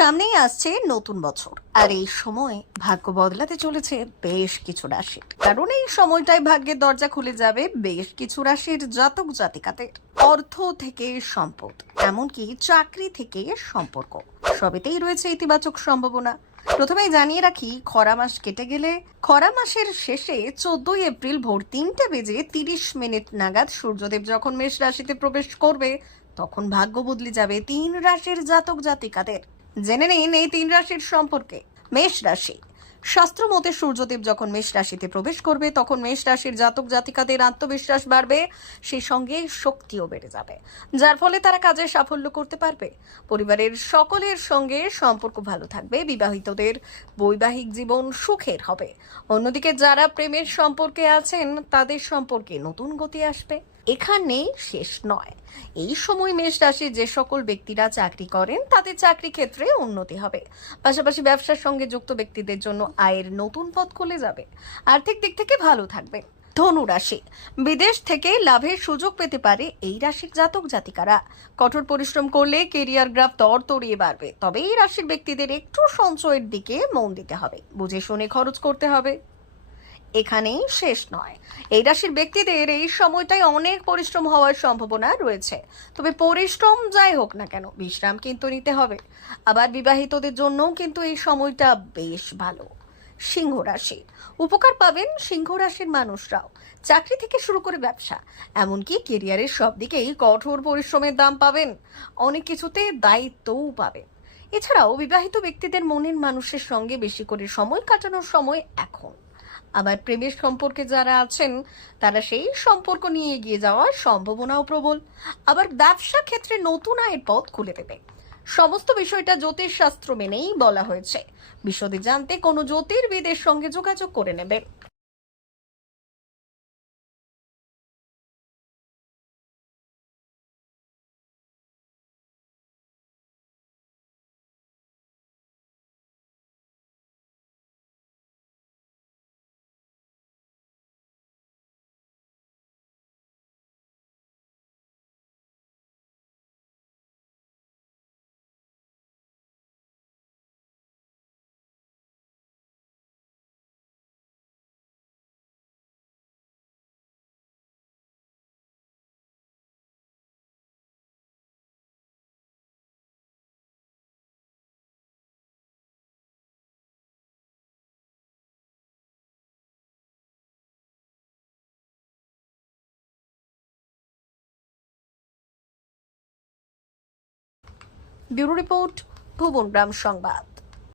সামনেই আসছে নতুন বছর। আর এই সময় ভাগ্য বদলাতে চলেছে বেশ কিছু রাশির কারণ এই সময়টায় ভাগ্যের দরজা খুলে যাবে বেশ কিছু রাশির জাতক জাতিকাদের। অর্থ থেকে সম্পদ, এমনকি চাকরি থেকে সম্পর্ক। সবেতেই রয়েছে ইতিবাচক সম্ভাবনা। প্রথমেই জানিয়ে রাখি, খরা মাস কেটে গেলে খরা মাসের শেষে চোদ্দই এপ্রিল ভোর তিনটে বেজে তিরিশ মিনিট নাগাদ সূর্যদেব যখন মেষ রাশিতে প্রবেশ করবে, তখন ভাগ্য বদলে যাবে তিন রাশির জাতক জাতিকাদের। জেনে নিন এই তিন রাশির সম্পর্কে। মেষ রাশি। শাস্ত্র মতে সূর্যদেব যখন মেষ রাশিতে প্রবেশ করবে, তখন মেষ রাশির জাতক জাতিকাদের আত্মবিশ্বাস বাড়বে সেই সঙ্গে শক্তিও বেড়ে যাবে, যার ফলে তারা কাজে সাফল্য করতে পারবে। পরিবারের সকলের সঙ্গে সম্পর্ক ভালো থাকবে, বিবাহিতদের বৈবাহিক জীবন সুখের হবে। অন্যদিকে যারা প্রেমের সম্পর্কে আছেন, তাদের সম্পর্কে নতুন গতি আসবে। এখানে শেষ নয়। এই সময় মেষ রাশির যে সকল ব্যক্তিরা চাকরি করেন, তাদের চাকরি ক্ষেত্রে উন্নতি হবে। পাশাপাশি ব্যবসার সঙ্গে যুক্ত ব্যক্তিদের জন্য আয়ের নতুন পথ খুলে যাবে। আর্থিক দিক থেকে ভালো থাকবে। ধনু রাশি, বিদেশ থেকে লাভের সুযোগ পেতে পারে এই রাশির জাতক জাতিকারা। কঠোর পরিশ্রম করলে কেরিয়ার গ্রাফ তর তরিয়ে বাড়বে। তবে এই রাশির ব্যক্তিদের একটু সঞ্চয়ের দিকে মন দিতে হবে। বুঝে শুনে খরচ করতে হবে। এখানেই শেষ নয়। এই রাশির ব্যক্তিদের এই সময়টায় অনেক পরিশ্রম হওয়ার সম্ভাবনা রয়েছে। তবে পরিশ্রম যাই হোক না কেন, বিশ্রাম কিন্তু নিতে হবে। আবার বিবাহিতদের জন্যও কিন্তু এই সময়টা বেশ ভালো। সিংহ রাশি। উপকার পাবেন সিংহ রাশির মানুষরাও। চাকরি থেকে শুরু করে ব্যবসা, এমনকি কেরিয়ারের সব দিকেই কঠোর পরিশ্রমের দাম পাবেন। অনেক কিছুতে দায়িত্বও পাবেন। এছাড়াও বিবাহিত ব্যক্তিদের মনের মানুষের সঙ্গে বেশি করে সময় কাটানোর সময় এখন। আবার প্রেমের সম্পর্কে যারা আছেন, তারা সেই সম্পর্ক নিয়ে এগিয়ে যাওয়ার সম্ভাবনাও প্রবল। আবার ব্যবসা ক্ষেত্রে নতুন আয়ের পথ খুলে দেবে। সমস্ত বিষয়টা জ্যোতিষশাস্ত্র মেনেই বলা হয়েছে। বিশদে জানতে কোনো জ্যোতির্বিদের সঙ্গে যোগাযোগ করে নেবেন। ব্যুরো রিপোর্ট ভুবন গ্রাম সংবাদ।